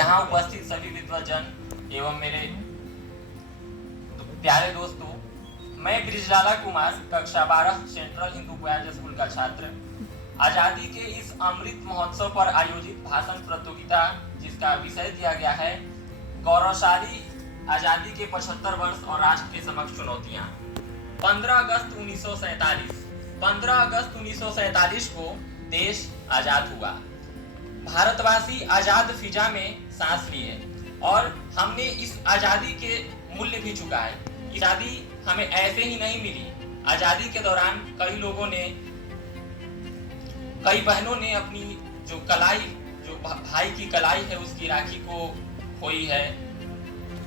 यहाँ उपस्थित सभी विद्वजन एवं मेरे प्यारे दोस्तों, मैं ब्रिजलाला कुमार कक्षा 12 सेंट्रल हिंदू बॉयज स्कूल का छात्र आजादी के इस अमृत महोत्सव पर आयोजित भाषण प्रतियोगिता, जिसका विषय दिया गया है गौरवशाली आजादी के 75 वर्ष और राष्ट्र के समक्ष चुनौतियां। 15 अगस्त 1947 को देश आजाद हुआ। भारतवासी आजाद फिजा में सांस लिए और हमने इस आजादी के मूल्य भी चुकाए। आजादी हमें ऐसे ही नहीं मिली। आजादी के दौरान कई बहनों ने अपनी जो भाई की कलाई है उसकी राखी को खोई है।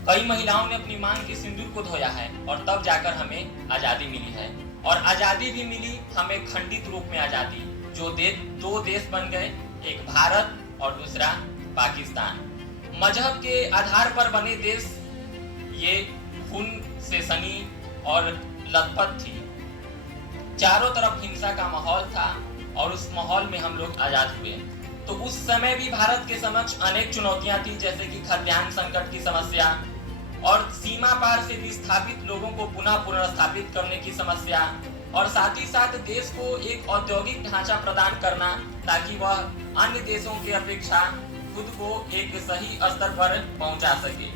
कई महिलाओं ने अपनी मांग के सिंदूर को धोया है और तब जाकर हमें आजादी मिली है। और आजादी भी मिली हमें खंडित रूप में आजादी, जो दो देश बन गए, एक भारत और दूसरा पाकिस्तान। मजहब के आधार पर बने देश ये खून से सनी और लथपथ थी। चारों तरफ हिंसा का माहौल था और उस माहौल में हम लोग आजाद हुए। तो उस समय भी भारत के समक्ष अनेक चुनौतियां थी, जैसे कि खाद्यान्न संकट की समस्या और सीमा पार से विस्थापित लोगों को पुनर्स्थापित करने की समस्या, और साथ ही साथ देश को एक औद्योगिक ढांचा प्रदान करना ताकि वह अन्य देशों की अपेक्षा खुद को एक सही स्तर पर पहुंचा सके।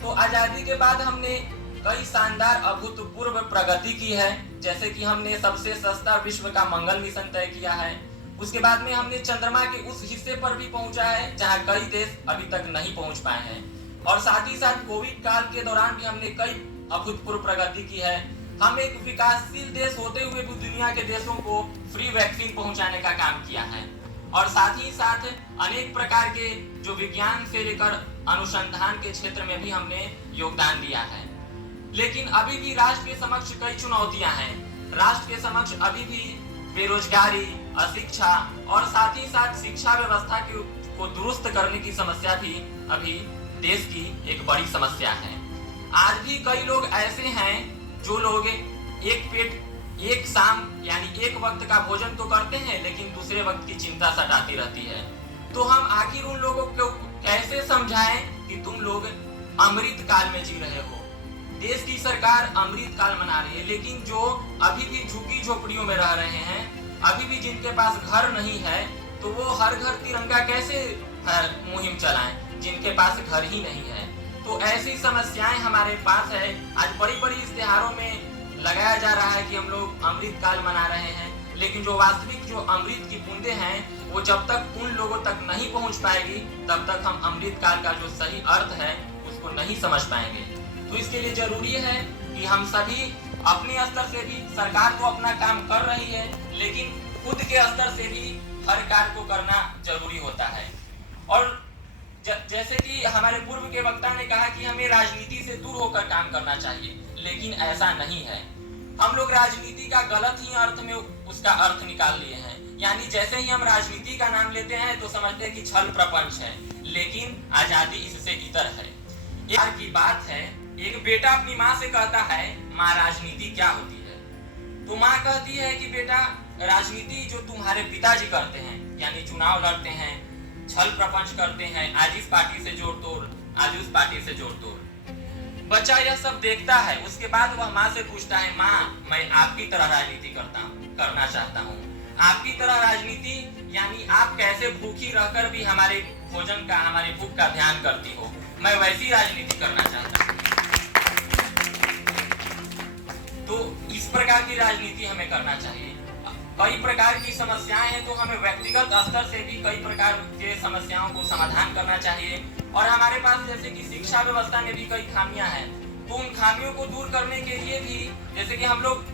तो आजादी के बाद हमने कई शानदार अभूतपूर्व प्रगति की है, जैसे कि हमने सबसे सस्ता विश्व का मंगल मिशन तय किया है। उसके बाद में हमने चंद्रमा के उस हिस्से पर भी पहुंचा है जहां कई देश अभी तक नहीं पहुंच पाए हैं। और साथ ही साथ कोविड काल के दौरान भी हमने कई अभूतपूर्व प्रगति की है। हम एक विकासशील देश होते हुए भी दुनिया के देशों को फ्री वैक्सीन पहुंचाने का काम किया है। और साथ ही साथ अनेक प्रकार के जो विज्ञान से लेकर अनुसंधान के क्षेत्र में भी हमने योगदान दिया है। लेकिन अभी भी राष्ट्र के समक्ष कई चुनौतियां हैं। राष्ट्र के समक्ष अभी भी बेरोजगारी, अशिक्षा और साथ ही साथ शिक्षा व्यवस्था को दुरुस्त करने की समस्या भी अभी देश की एक बड़ी समस्या है। आज भी कई लोग ऐसे हैं जो लोग एक शाम यानी एक वक्त का भोजन तो करते हैं, लेकिन दूसरे वक्त की चिंता सताती रहती है। तो हम आखिर उन लोगों को कैसे समझाएं कि तुम लोग अमृत काल में जी रहे हो। देश की सरकार अमृत काल मना रही है, लेकिन जो अभी भी झुग्गी झोपड़ियों में रह रहे हैं, अभी भी जिनके पास घर नहीं है, तो वो हर घर तिरंगा कैसे मुहिम चलाएं जिनके पास घर ही नहीं है। तो ऐसी समस्याएं हमारे पास है। आज बड़ी बड़ी इश्तेहारों में लगाया जा रहा है कि हम लोग अमृत काल मना रहे हैं, लेकिन जो वास्तविक जो अमृत की बूंदें हैं वो जब तक उन लोगों तक नहीं पहुंच पाएगी तब तक हम अमृत काल का जो सही अर्थ है उसको नहीं समझ पाएंगे। तो इसके लिए जरूरी है कि हम सभी अपने स्तर से भी, सरकार तो अपना काम कर रही है, लेकिन खुद के स्तर से भी हर कार्य को करना जरूरी होता है। और जैसे कि हमारे पूर्व के वक्ता ने कहा कि हमें राजनीति से दूर होकर काम करना चाहिए, लेकिन ऐसा नहीं है। हम लोग राजनीति का गलत ही अर्थ में उसका अर्थ निकाल लिए हैं। यानी जैसे ही हम राजनीति का नाम लेते हैं तो समझते हैं कि छल प्रपंच है, लेकिन आजादी इससे इतर है। यार की बात है, एक बेटा अपनी माँ से कहता है, माँ राजनीति क्या होती है? तो माँ कहती है कि बेटा राजनीति जो तुम्हारे पिताजी करते हैं, यानी चुनाव लड़ते हैं, छल प्रपंच करते हैं, आज इस पार्टी से जोड़ तोड़, आज उस पार्टी से जोड़ तोड़। बच्चा यह सब देखता है, उसके बाद वह माँ से पूछता है, माँ मैं आपकी तरह राजनीति करना चाहता हूँ। आपकी तरह राजनीति यानी आप कैसे भूखी रहकर भी हमारे भोजन का, हमारे भूख का ध्यान करती हो, मैं वैसी राजनीति करना चाहता हूँ। तो इस प्रकार की राजनीति हमें करना चाहिए। कई प्रकार की समस्याएं हैं तो हमें व्यक्तिगत स्तर से भी कई प्रकार के समस्याओं को समाधान करना चाहिए। और हमारे पास जैसे कि शिक्षा व्यवस्था में भी कई खामियां हैं, तो उन खामियों को दूर करने के लिए भी, जैसे कि हम लोग,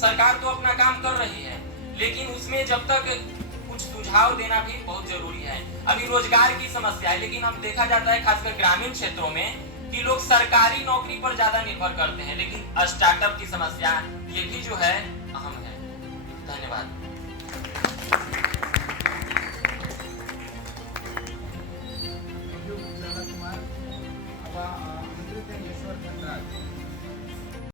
सरकार तो अपना काम कर रही है, लेकिन उसमें जब तक कुछ सुझाव देना भी बहुत जरूरी है। अभी रोजगार की समस्या है, लेकिन अब देखा जाता है खासकर ग्रामीण क्षेत्रों में कि लोग सरकारी नौकरी पर ज्यादा निर्भर करते हैं, लेकिन स्टार्टअप की समस्या ये भी जो है अहम है। धन्यवाद। अमृत यशवंत